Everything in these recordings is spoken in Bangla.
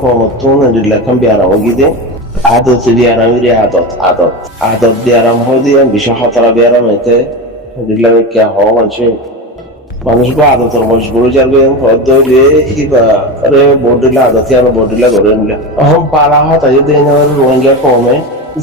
komottun ndilla kan biaram gide adat biaram iri adat biaram hodiyan bisha hatara biaram ete ndilla ke hawan che মানুষ বা আদতের মজবুর যাবে পদ্ধতি ইবা আরে বডিলা আদত আর বডিলা করে নিলা এখন পালা হতা যদি এনার রোহিঙ্গা কমে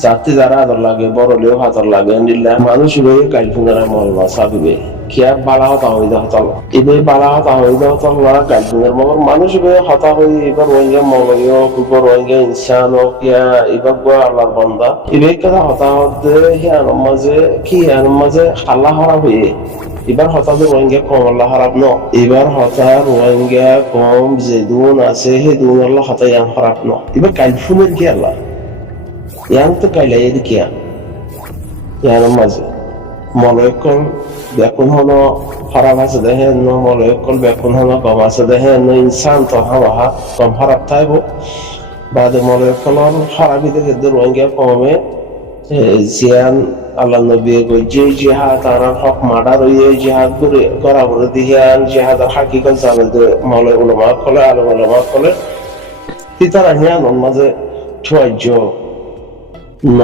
জাতি যারা আদর লাগে বড়লেও হাতর লাগে নিলা মানুষ ইবে গাইফুনারা মলমা সাবিবে কিয়া বালা হতা হইদা হতাল ইবে বালা হতা হইদা হতাল না গাইফুনার মগর মানুষ ইবে হতা হই ইবা রোহিঙ্গা মগরিও কুকো রোহিঙ্গা ইনসান ও কিয়া ইবা গো আল্লাহর বান্দা ইবে কথা হতা হতে হিয়ার মাঝে আল্লাহ হারা হইয়ে এবার হঠাৎ রোহিঙ্গা কম আল্লাহ খারাপ ন এবার হঠাৎ রোহিঙ্গা কম যে দুন আছে সেই দুন আল্লাহ হঠাৎ ইয়াং খারাপ ন এবার কাইফুনের কি আল্লাহ ইয়াং তো কাইলাই দেখিয়া ইয়ার মাঝে মলয়কল বেকুন হলো খারাপ আছে দেখেন ন মলয়কল বেকুন হলো কম আছে দেখেন ন ইনসান তো হাওয়া কম খারাপ থাইব বাদে মলয়কলর খারাপই দেখে রোহিঙ্গা কমে জিয়ান আল্লাহ নবী যে জিহাদ আর হক মার্ডার হইয়ে জিহাদ করে করা বলে দিয়ান জিহাদের হাকিকত জানে যে মাওলানা উলামা কলে আলেম উলামা কলে তিতারা হিয়ান মাঝে ঠুয়াজ্য ন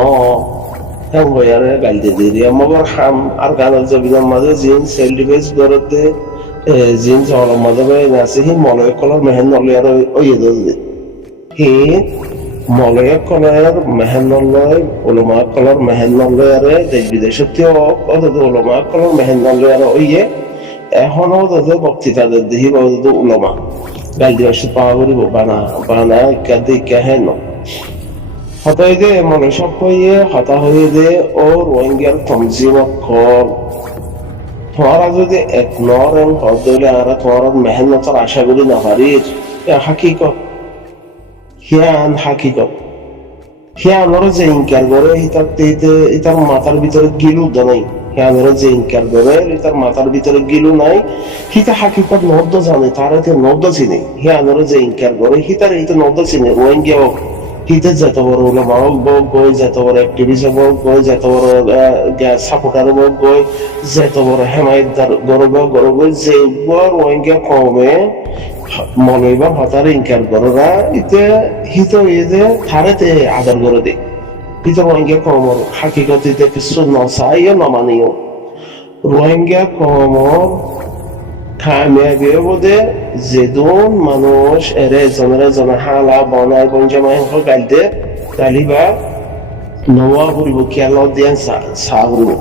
হ্যাঁ হইয়ারে গাইতে দিয়ে মগর হাম আর গানের জবিনের মাঝে জিন সেল ডিফেন্স করতে জিন জল মাঝে আছে হি মলয় কলর মেহেন নলিয়ার ওই হি মলয় কলের মেহেন্নলয় উলমা কলর মেহেন্নলয়ারে দেশ বিদেশতেও অত উলমা কলর মেহেন্নলয়ারে ওইয়ে এখনো তাদের বক্তৃতাদের দেখি বহুত উলমা গাল দিবস পাওয়া করিব বানা ইত্যাদি হেন হতাই দে মনে সব হইয়ে হতা হয়ে দে ও রোহিঙ্গার তমজিম কর তোমারা যদি এক নরেন হদ দইলে আর তোমার মেহেন্নতর আশা করি না পারির হাকিকত হিয়ান হাকিকত হিয়ানোর যে ইনকার করে ইতার মাথার ভিতরে গিলু নাই হিয়ানোর যে ইনকার করে ইতার মাথার ভিতরে গিলু নাই হিতা হাকিকত নদ্দ জানে তার এতে নদ্দ চিনে হিয়ানোর যে ইনকার করে হিতার এইটা নদ্দ চিনে রোহিঙ্গা হোক হিতে যত বড় উলামা হোক গই যত বড় অ্যাক্টিভিস্ট হোক গই যত বড় সাপোর্টার হোক গই যত বড় হেমায়তদার গরব যে রোহিঙ্গা কমে মলয়বা হতারে ইনকার কররা ইতে হিত ইদে থারেতে আদর করে দে হিত রোহিঙ্গা কমর হাকিকতিতে কিছু নসাইও নমানিও রোহিঙ্গা কমর কামিয়াবি বোধে যেদুন মানুষ এরে জনে হালা বনায় বঞ্জামাই গাইতে তালিবা নোয়া করিব খেয়াল দিয়ান সা করিব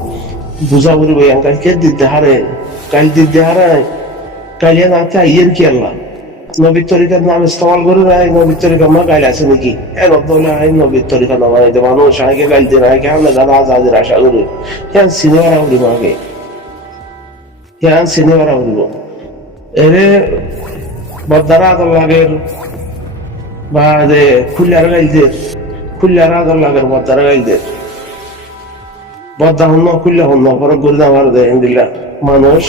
বুঝা করিব ইয়াঙ্কালকে দিতে হারে কাল দিতে হারে কালিয়া না চাইয়ের কি আল্লাহ নবীর তরিকার নাম ইস্তেমাল করে রায় নবীর তরিকা মা গাইল আছে নাকি এর অধ্যলে আই নবীর তরিকা নামাইতে মানুষ আগে গাইতে রায় কেমন দাদা আজাদের আশা করি কেন সিনেমারা উড়িব আগে কেন সিনেমারা উড়িব এরে বদারা আদর লাগের বা খুল্লার আদর লাগের বদারা গাইলদের বদা হন্য খুল্লা হন্য ফরক করে দেওয়ার দেয় দিলা মানুষ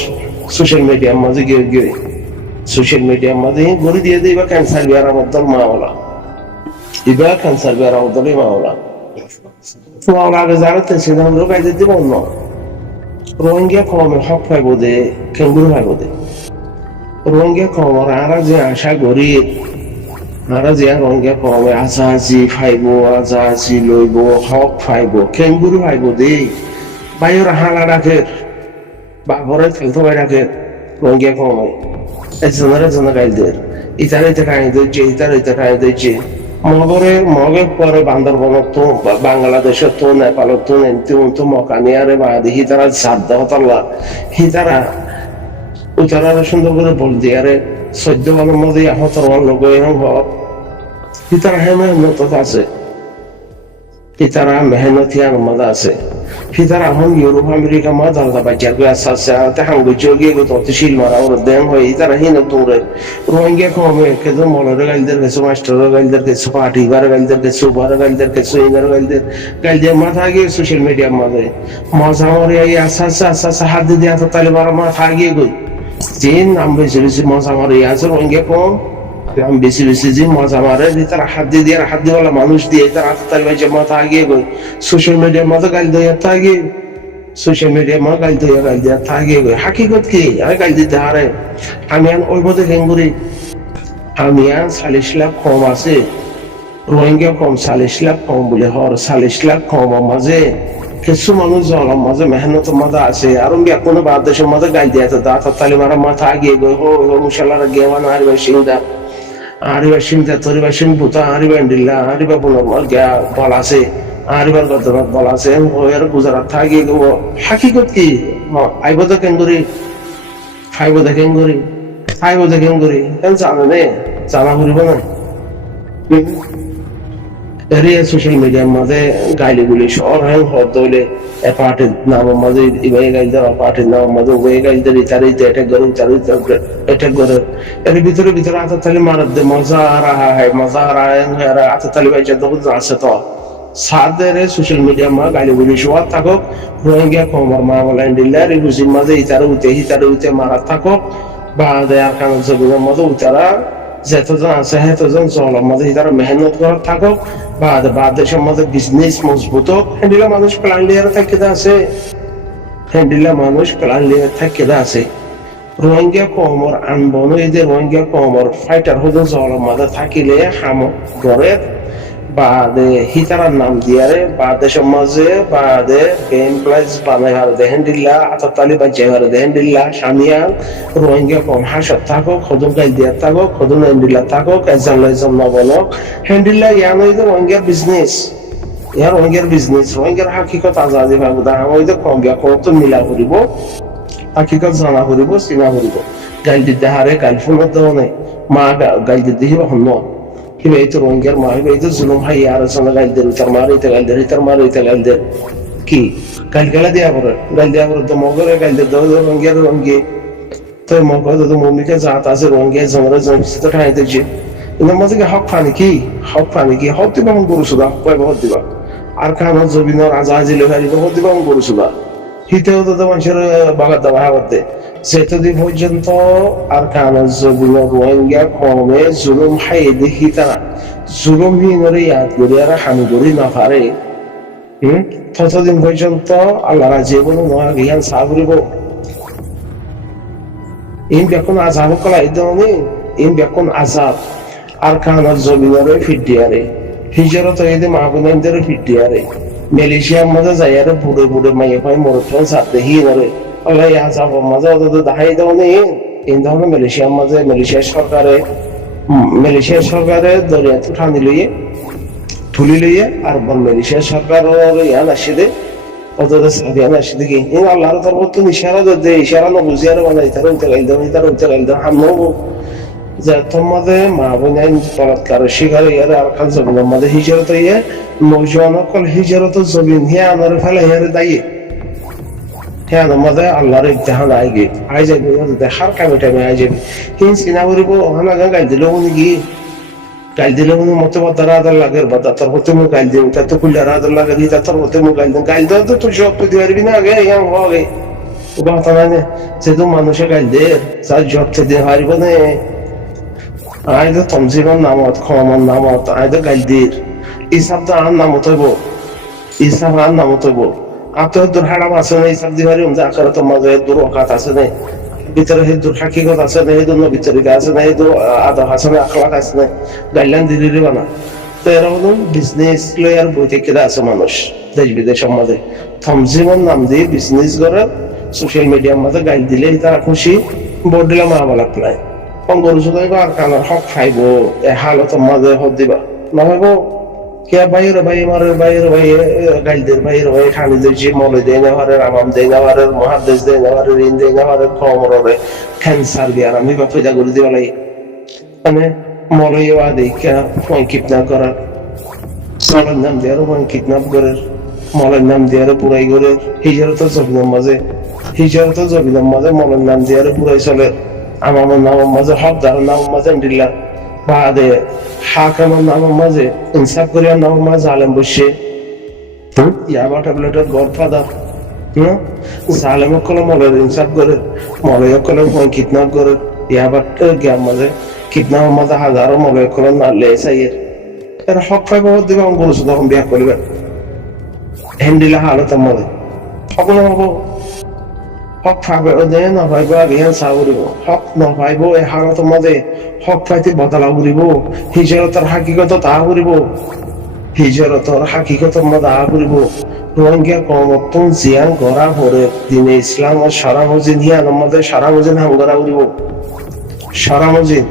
সোশ্যাল মিডিয়ার মাঝে গিয়ে সোশ্যাল মিডিয়ার মাঝে গড়ি দিয়ে দিই বা ক্যান্সার বিয়ার মধ্যল মাওলা ইবা ক্যান্সার বিয়ার মধ্যলই মাওলা আগে যারা তেছে আমরা গাইতে দিব অন্য রোহিঙ্গা কমে হক পাইব দে কেঙ্গুরু পাইব দে রোহিঙ্গা কমর আর যে আশা করি আর যে রোহিঙ্গা কমে আজাজি ফাইব আজাজি লইব হক ফাইব কেঙ্গুরু ফাইব দে বাইর হালা রাখে বাবরে খেলতে পাই রাখে রোহিঙ্গা কমে জনের গাইদের ইতারে যে মগে পরে বান্দরবন তো বাংলাদেশের তো নেপালের তো তো মকানিয়ারে বা দেখি তারা জাদ্দা হতাল্লা হিতারা উতারা সুন্দর করে বল দিয়ারে 14 বলের মধ্যে 17 লোক হিতারা মেহনত আছে হিতারা মেহনতিয়ার মধ্যে আছে হিতারা এখন ইউরোপ আমেরিকা মা দালদা বাজার গো আসাসা তে হাঙ্গু যোগে গো তো শিল মারা ওর দেন হয় হিতারা হিনে তোরে রোহিঙ্গা কমে কেদো মলরে গাইলদের কেসো মাস্টার গাইলদের কেসো পার্টি বার গাইলদের কেসো বার গাইলদের কেসো ইনার গাইলদের মাথা গিয়ে সোশ্যাল মিডিয়ার মধ্যে মজা মরে এই আসাসা হাত দিয়ে হাত তালিবার মাথা গিয়ে গই জিন নাম বেশি মজা মরে আছে রোহিঙ্গা কম আমি বেশি যে মজা মারে তারা হাত দিয়ে মানুষ দিয়ে তারা হাত তালিবাই যে মাথা আগিয়ে গই সোশ্যাল মিডিয়ার মতো গাইল দিয়ে থাকে সোশ্যাল মিডিয়ার মতো গাইল দিয়ে থাকে গই হাকিকত কি আমি গাইল দিতে হারে আমি ওই মতো গেঙ্গুরি হামিয়ান 40 লাখ কম আছে, রোহিঙ্গা কম 40 লাখ কম বলে হর 40 লাখ কম মাঝে কিছু মানুষ জলম মাঝে মেহনত মাঝে আছে আর কোনো বাদ দেশের মাঝে গাই দিয়ে দাঁত তালি মারা মাথা আগিয়ে গো হো মুশাল্লার গেওয়ান আরিবা সিংদা তরিবা সিং বুতা আরিবা ইন্ডিল্লা আরিবা পুনর্মাল গিয়া বল আছে আরিবার গদরাত বল আছে ওর গুজরাট থাকি গো হাকিকত কি আইব দেখেন করি খাইব দেখেন করি খাইব দেখেন করি কেন জানে নে জানা করিব না এরিয়া সোশ্যাল মিডিয়ার মাঝে গাইলিগুলি সব হ্যাং হদ হইলে পার্টির নামের মাঝে ইবাই গাইলদের পার্টির নামের মাঝে ওই গাইলদের ইতারি অ্যাটাক করে ইতারি অ্যাটাক করে এর ভিতরে আতার তালি মারার দে মজা আর আতার তালি ভাই যত আছে তো সাদের সোশ্যাল মিডিয়া মা গাইলিগুলি সব থাকক রোহিঙ্গা কমার মা বলা ইন্ডিল্লা রিগুজির মাঝে ইতারে উঠে মারার থাকক বা দেয়ার কারণ জমিনের মাঝে উতারা যতজন আছে সেতজন জলের মাঝে তারা মেহনত করার থাকুক বা দেশের মধ্যে বিজনেস মজবুত হোক হ্যান্ডিলা মানুষ প্ল্যান লিয়ারে থাকে আছে রোহিঙ্গা কমর আনবন এই যে রোহিঙ্গা কমর ফাইটার হতে জলের মাঝে থাকিলে হাম গড়ে বাদে হিতারার নাম দিয়ারে বাদে সমাজে বাদে বেন প্লাস বানাই হার দেহেন দিল্লা আতাতালি বা জেহার দেহেন দিল্লা সামিয়ান রোহিঙ্গা কম হাসত থাকো খদম গাই দিয়া থাকো খদম এন্ডিল্লা থাকো এজন লয়জন নবনক হ্যান্ডিল্লা ইয়ান হইতে রোহিঙ্গার বিজনেস রোহিঙ্গার হাকিকত আজাদি ভাবুদা হইতে কম গিয়া কত মিলা করিব হাকিকত জানা করিব চিনা করিব গাইল দিতে হারে গাইল ফোনত দেওয়া নেই মা গাইল দিতে হিবা হন হিবাই তো রোহিঙ্গার মা হিবাই তো জুলুম হাই আর সঙ্গে গাইলদের তার গাইলদের কি গাইলা দিয়া করে তো মগরে গাইলদের দাও রোহিঙ্গার রোহিঙ্গে তো মগর তো মমিকে জাত আছে রোহিঙ্গা জমরে জমসিত ঠাইতে যে এর মাঝে হক পানি কি হক দিবা গরু সুদা কয়বা হক দিবা আর কানো জমিনের আজাজিলে হারিব হক দিবা গরু সুদা হিতেও তো মানুষের বাগার দাবা হাওয়ার দে সেতদিন পর্যন্ত আর কানো জমিনের রোহিঙ্গা কমে জুলুম হাই দেখি তারা জুলুম হিনরে ইয়াদ করি আর হামি করি না পারে ততদিন পর্যন্ত আল্লাহ জীবন নয় জ্ঞান সাগরিব ইন বেকুন আজাব কলা ইদনি ইন বেকুন আজাব আর কানো জমিনের ফিডিয়ারে হিজরত এদে মাহবুবের ফিডিয়ারে মালয়েশিয়ার মধ্যে যাইয়ারে বুড়ে মাইয়ে ভাই মরুফেন সাথে হি করে আল্লাহ আজাব মাঝে ওদের দাহাই দাও নেই এই ধরনের মালয়েশিয়ার সরকারে দরিয়া তুলি লইয়ে আর মালয়েশিয়ার সরকার ইয়ান আসে দে ওদের সাবিয়ান আসে দেখি ইন আল্লাহর তরফ তো ইশারা না বুঝিয়ারে বানাই তারা উঠে গাইল হামনো যে তোমাদের মা বোন বলাৎকার শিকার ইয়ারে আর খান জমিনের মধ্যে হিজরত ইয়ে নৌজওয়ান সকল হিজরত জমিন হে আনারে ফেলে হেরে দাইয়ে হ্যাঁ আমাদের আল্লাহর ইমতিহান আইগে আই যাবে দেখার টাইমে আই যাবে হিন চিনা করিব ওখানে গাইল দিল মতো বাদার আদার লাগের বাদা তোর হতে মু গাইল দিন তা তো কুল্লার আদার লাগে দি তোর হতে মু গাইল দেওয়া তো তুই সব তুই পারবি না আগে ইয়াং হবে ও কথা না যেহেতু মানুষে গাইল দে যার জব থেকে হারিব না আইদো তমজিবার নামত খমর নামত আইদো গাইলদির ইসাব তো আর নামত হইব আতো দূর হারাম আছে না ইসাব দিবারি আকারে তো মাঝে দূর অকাত আছে না ভিতরে হে দূর হাকিকত আছে না হে দূর ভিতরে আছে না হে দূর আদব আছে না আখলাক আছে না গাইলান দিলি বানা তো এরকম বিজনেস লয়ার বইতে কেদা আছে মানুষ দেশ বিদেশের মাঝে তমজিবার নাম দিয়ে বিজনেস করে সোশ্যাল মিডিয়ার মাঝে গাইল দিলে তারা খুশি বোর্ড দিলে মা বলা প্লাই গরু চুদাইব আর কানার হক খাইব এ হালত মাঝে হক দিবা নহব কে বাইরে ভাই গাইলদের বাইরে ভাই খানি দিয়েছি মলে দেয় না হারে রামাম দেয় না হারে মহাদেশ দেয় না হারে ঋণ দেয় না হারে কমরে ক্যান্সার দিয়ে আমি বা পয়দা করে দিবা লাগে মানে মলয় আদি ফোন কিডন্যাপ করার মলের নাম দিয়ে আরো ফোন কিডন্যাপ করে মলের নাম দিয়ে আরো পুরাই করে হিজরত জবিনের মাঝে মলের নাম দিয়ে আরো পুরাই চলে আমার নামের মাঝে হকদারের নামের মাঝে দিল্লা বাদে হাকামের নামের মাঝে ইনসাফ করিয়ার নামের মাঝে আলেম বসে ইয়াবা ট্যাবলেটের গডফাদার জালেম কলে মলের ইনসাফ করে মলয় কলে কিডন্যাপ করে ইয়াবা জ্ঞান মাঝে কিডন্যাপের মাঝে হাজারো মলয় কলে নাড়লে চাইয়ের এরা হক পাইব দিবে আমি বলছো তখন বিয়া করবে হ্যান্ডিলা হালতের মাঝে সকলে হবো হক পাবে ওদে নপাইব আবিহান চাউরিব হক নপাইব এই হালতৰ মাজে হক পাইতে বদলা উৰিব হিজৰতৰ হাকিকত তাহা উৰিব হিজৰতৰ হাকিকতৰ মধ্যে আহ উৰিব রোহিঙ্গা কমতন জিয়ান গড়া ভরে দিনে ইসলাম ও সারা মসজিদ হিয়ান মধ্যে সারা মসজিদ হাঙ্গরা উরিব সারা মসজিদ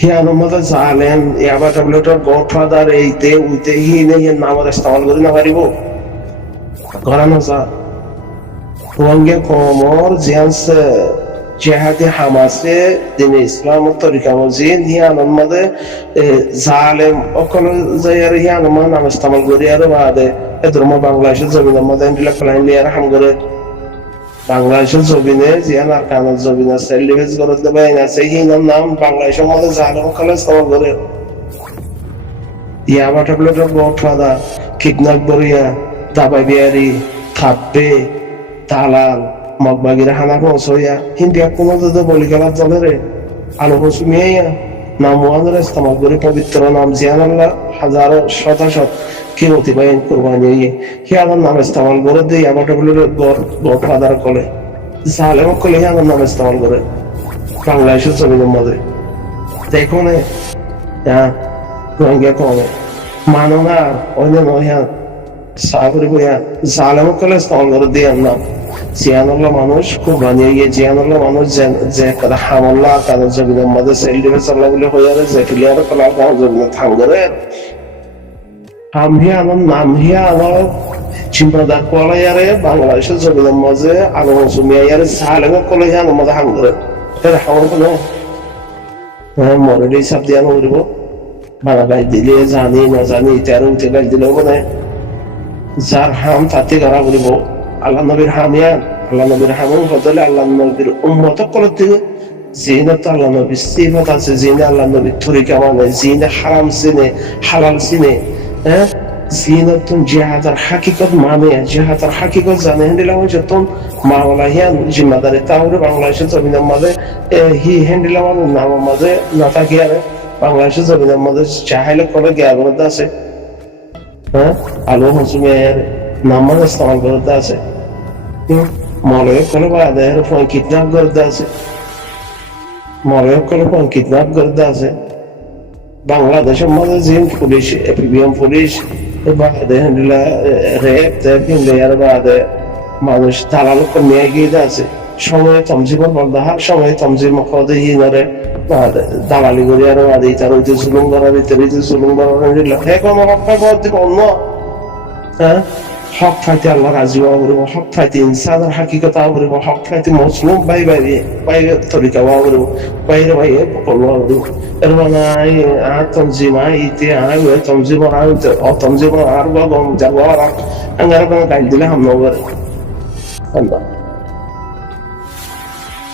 হিয়ান মধ্যে জালেন ইয়াবা ট্যাবলেটর গডফাদার এইতে উইতে হিনে হিয়ান নামের ইস্তেমাল করি না পারিব করানো যা রোহিঙ্গা কমর জিয়ানসে জেহাদি হামাসে দিনে ইসলাম তরিকা মসজিদ হিয়ান মধ্যে জালেম অকল যাইয়ার হিয়ান মা নাম ইস্তেমাল করি আর বাদে এদের বাংলাদেশের জমিনের মধ্যে এন্ডিলা ফ্লাইন লিয়ার হাম করে বাংলাদেশের জমিনে জিয়ান আর কানার জমিনে সেলিভেজ করে দেবে আছে হিনার নাম বাংলাদেশের মধ্যে জালেম অকল ইস্তেমাল করে ইয়াবা ট্যাবলেটের গডফাদার কিডন্যাপ করিয়া দাবাই বিয়ারি থাপ্পে দালাল মগবাগিরা হানা পৌঁছইয়া হিন্দিয়া কোনো তো বলি গেলার জলেরে আলো পৌঁছুমিয়া নাম ওয়ানের ইস্তেমাল করে পবিত্র নাম জিয়ান আল্লাহ হাজারো শতাশত কিমতি বাইন কুরবানি হিয়ানোর নাম ইস্তেমাল করে দিয়ে আবার গড ফাদার কলে জালেম কলে হিয়ানোর নাম ইস্তেমাল করে বাংলাদেশের জমিনের মধ্যে দেখো না রোহিঙ্গা কমে মানো না অন্য নহিয়ান সাগরি বইয়া জালেম কলে ইস্তেমাল করে দিয়ে নাম জিয়ানুল্লাহ মানুষ কুরবানি জিয়ানুল্লাহ মানুষ যে কাদা হামল্লা কাদা জমিনের মধ্যে সেল ডিফেন্স আল্লাহ বলে হইয়া যে ফিলিয়ার কলা কাদা জমিনে থাঙ্গরে নামহিয়ানো চিন্তাদার কলাইয়ারে বাংলাদেশের জমিনের মাঝে আলো সুমিয়ারে সালেমে কলাইয়ানোর মধ্যে হাঙ্গরে এটা হাওয়ার কোনো মরে হিসাব দিয়ে উঠব বাংলায় দিলে জানি না জানি তেরো উঠে গাছ দিলেও মানে যার হাম তাতে করা বলিব আল্লাহ নবীর হামিয়ান আল্লাহ নবীর হামুন বদলে আল্লাহ নবীর উম্মত কলত থেকে জিনে তো আল্লাহ নবীর সিফত আছে জিনে আল্লাহ নবীর তরিকা মানে জিনে হারাম চিনে হালাল চিনে জিনতুন জিহাদার হাকিকত মানে জিহাদার হাকিকত জানে হেন্ডিলা হয়েছে তোন মাওলা হিয়ান জিম্মাদারি তাহলে বাংলাদেশের জমিনের মাঝে হি হেন্ডিলা মানে নামের মাঝে না থাকি আর বাংলাদেশের জমিনের মাঝে চাহাইলে করে জ্ঞান করতে আছে আলো হসুমিয়ার নাম মানে ইস্তেমাল করতে আছে মলয় করে বাদে ফোন কিডন্যাপ করতে আছে মলয় করে ফোন কিডন্যাপ করতে আছে বাংলাদেশের মধ্যে জিন পুলিশ এপিবিএম পুলিশ বাদে রেপ টেপ ইন্ডিয়ার বাদে মানুষ দালাল নিয়ে গিয়ে আছে সময়ে তমজিবর বলদাহার সময়ে তমজির মকদে ইনারে দালালি করে আর বাদে তার ওইতে জুলুম করা ভিতরে জুলুম করা হে কোন হকটা পদ দিব অন্য হক ফাইতে আল্লাহ রাজি হওয়া বলব হক ফাইতে ইনসানের হাকিকত বলব হক ফাইতে মজলুম বাইরে তরিকা হওয়া বলব বাইরে বলব এর মানে তমজিম ইতে তমজিম তমজিম আর গম যাবো আর আঙ্গার গাইল দিলে হামলা করে